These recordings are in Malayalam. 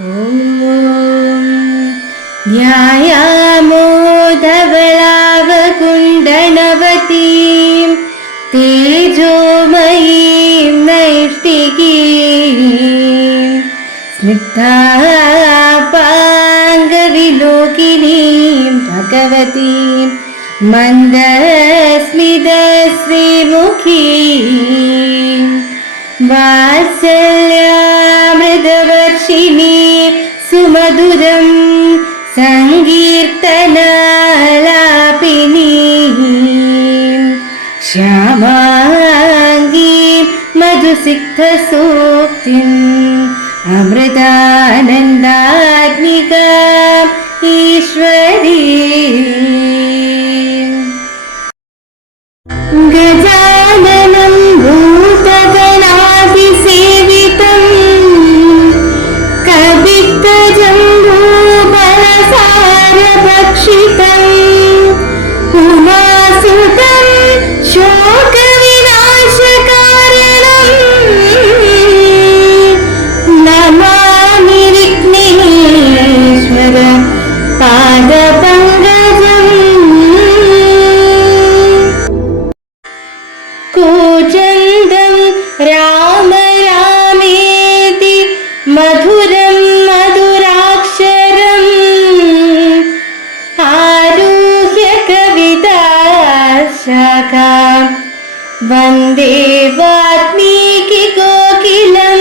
ഓം ധ്യായാമോധവളാവകുണ്ഡനവതീം തേജോമയീം നൈഷ്ഠികീം സ്നിഗ്ധാപാംഗവിലോകിനീം ഭഗവതീം മന്ദസ്മിതശ്രീമുഖീം വാത്സല്യാമൃതവർഷിണീ സുമധുരം സങ്കീർത്തനാലാപിനീം ശ്യാമാംഗീം മധുസിക്തസൂക്തിം അമൃതാനന്ദാത്മികാം ഈശ്വരീം ഗജാനനം ഭൂതഗണാതിസേവിതം കവിത്തജംബൂഫലസാരഭക്ഷിതം ഉമാസുതം ശോകവിനാശകാരണം നമാമി വിഘ്നേശ്വര പാദപങ്കജം കൂജന്തം രാമ രാമേതി മധുരം മധുരാക്ഷരം ആരുഹ്യ കവിതാശാഖാം വന്ദേ വാൽമീകി കോകിലം.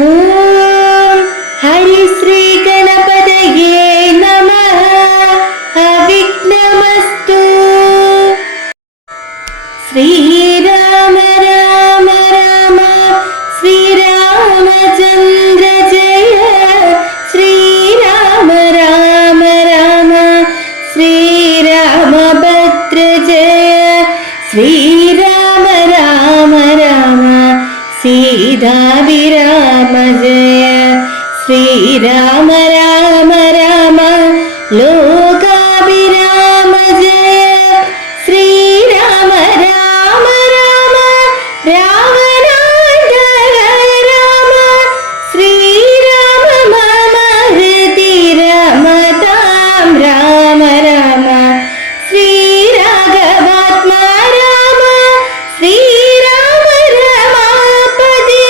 ഓം ഹരിശ്രീ ഗണപതയേ നമഃ. അവിഘ്നമസ്തു. ശ്രീരാമ രാമ രാമ ശ്രീരാമചന്ദ്ര ജയ. ശ്രീരാമ രാമ രാമ ശ്രീരാമഭദ്ര ജയ. ശ്രീരാമ രാമ രാമ സീതാഭിരാമ ജയ. ശ്രീരാമ രാമ രാമ ലോകാഭിരാമ ജയ. ശ്രീരാമ രാമ രാമ രാവണാന്തക രാമ. ശ്രീരാമ മമ ഹൃദി രമതാം രാമ രാമ. ശ്രീരാഘവാത്മാ രാമ. ശ്രീരാമ രമാപതി.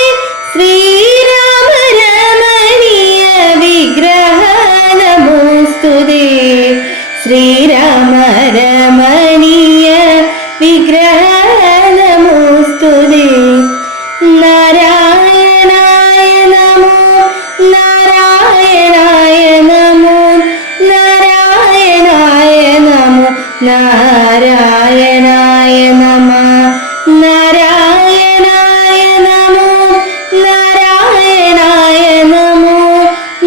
ശ്രീരാമ രമണീയ വിഗ്രഹ നമോസ്തുതേ. ശ്രീരാമ രമണീയ വിഗ്രഹ നമോസ്തുതേ. നാരായണായ നമോ നാരായണായ നമോ നാരായണായ നമോ നാരായണായ നമഃ. നാരായണായ നമോ നാരായണായ നമോ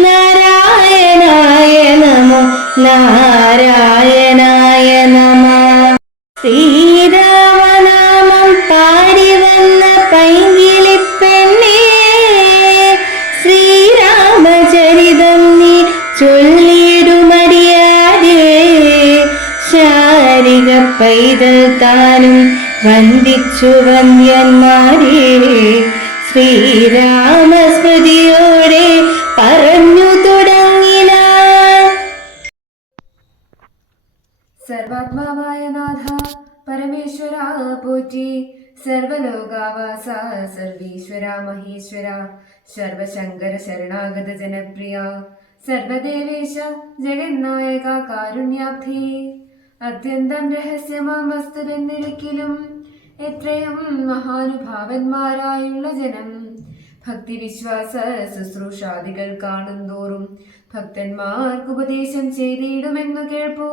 നാരായണായ നമോ നാരായണായ നമഃ. ശ്രീരാമനാമം പാടി വന്ന പൈങ്കിളിപ്പെണ്ണേ, ശ്രീരാമചരിതം നീ ചൊല്ലിടുമടിയാതെ. ശാരിക പൈതൽ താനും വന്ദിച്ചു വന്യന്മാരെ. ശ്രീരാമസ്മൃതിയോടെ പറഞ്ഞു തുടങ്ങിന. സർവാത്മാവായ നാഥ പരമേശ്വര പോറ്റി. സർവലോകാവാസ സർവീശ്വര മഹേശ്വര. സർവശങ്കര ശരണാഗത ജനപ്രിയ. സർവദേവേശ ജഗന്നായക കാരുണ്യാബ്ധി. അത്യന്തം രഹസ്യമാം വസ്തുവെന്നിരിക്കലും എത്രയും മഹാനുഭാവന്മാരായുള്ള ജനം ഭക്തിവിശ്വാസ ശുശ്രൂഷാദികൾ കാണും തോറും ഭക്തന്മാർക്ക് ഉപദേശം ചെയ്തിടുമെന്നു കേൾപ്പൂ.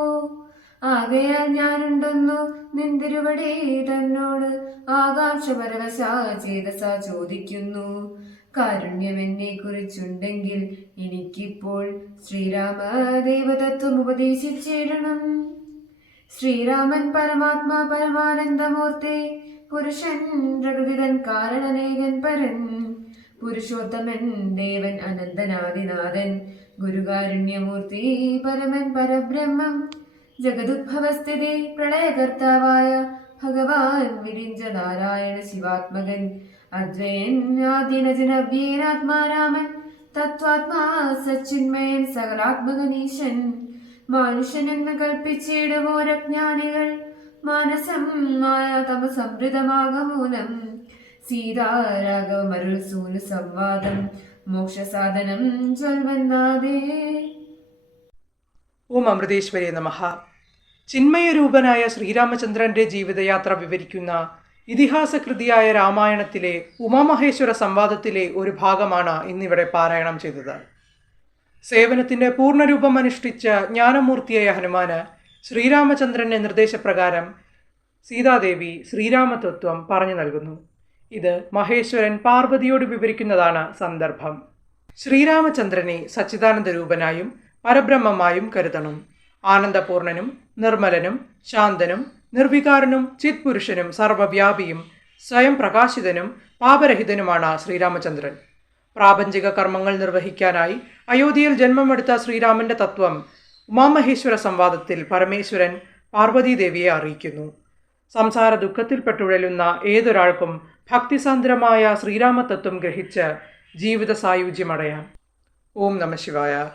ആകയാൽ ഞാനുണ്ടെന്നു നിന്തിരുവടി തന്നോട് ആകാംക്ഷ പരവശ ചേതസ ചോദിക്കുന്നു. കാരുണ്യമെന്നെ കുറിച്ചുണ്ടെങ്കിൽ എനിക്കിപ്പോൾ ശ്രീരാമ ദൈവതത്വം ഉപദേശിച്ചിടണം. ശ്രീരാമൻ പരമാത്മാ പരമാനന്ദമൂർത്തി. പുരുഷൻ പ്രകൃതിതൻ കാരണനേകൻ പരൻ. പുരുഷോത്തമൻ ദേവൻ അനന്തനാദിനാഥൻ. ഗുരുകാരുണ്യമൂർത്തി പരമൻ പരബ്രഹ്മം. ജഗതുദ്ഭവസ്ഥിതി പ്രളയകർത്താവായ ഭഗവാൻ വിരിഞ്ച നാരായണ ശിവാത്മകൻ. അദ്വയൻ ആദിനജനവ്യേനാത്മാരാമൻ തത്വാത്മാ സച്ചിന്മയൻ സകലാത്മകനീശൻ മനുഷ്യനെന്ന് കൽപ്പിച്ചിടുവോരജ്ഞാനികൾ മനസം തമസമൃതമാകമൂലം സീതാരാഘവമരുൾ സൂനു സംവാദം മോക്ഷസാധനം ചൊൽവന്നാദേ. ഓം അമൃതേശ്വരേ നമഃ. ചിന്മയരൂപനായ ശ്രീരാമചന്ദ്രന്റെ ജീവിതയാത്ര വിവരിക്കുന്ന ഇതിഹാസകൃതിയായ രാമായണത്തിലെ ഉമാമഹേശ്വര സംവാദത്തിലെ ഒരു ഭാഗമാണ് ഇന്നിവിടെ പാരായണം ചെയ്തത്. സേവനത്തിന്റെ പൂർണ്ണരൂപം അനുഷ്ഠിച്ച ജ്ഞാനമൂർത്തിയായ ഹനുമാന് ശ്രീരാമചന്ദ്രന്റെ നിർദ്ദേശപ്രകാരം സീതാദേവി ശ്രീരാമതത്വം പറഞ്ഞു നൽകുന്നു. ഇത് മഹേശ്വരൻ പാർവതിയോട് വിവരിക്കുന്നതാണ് സന്ദർഭം. ശ്രീരാമചന്ദ്രനെ സച്ചിദാനന്ദ രൂപനായും പരബ്രഹ്മമായും കരുതണം. ആനന്ദപൂർണനും നിർമ്മലനും ശാന്തനും നിർവികാരനും ചിത്പുരുഷനും സർവവ്യാപിയും സ്വയം പ്രകാശിതനും പാപരഹിതനുമാണ് ശ്രീരാമചന്ദ്രൻ. പ്രാപഞ്ചിക കർമ്മങ്ങൾ നിർവഹിക്കാനായി അയോധ്യയിൽ ജന്മമെടുത്ത ശ്രീരാമന്റെ തത്വം ഉമാമഹേശ്വര സംവാദത്തിൽ പരമേശ്വരൻ പാർവതീദേവിയെ അറിയിക്കുന്നു. സംസാര ദുഃഖത്തിൽപ്പെട്ടുഴലുന്ന ഏതൊരാൾക്കും ഭക്തിസാന്ദ്രമായ ശ്രീരാമതത്വം ഗ്രഹിച്ച് ജീവിത സായുജ്യമടയാം. ഓം നമഃ ശിവായ.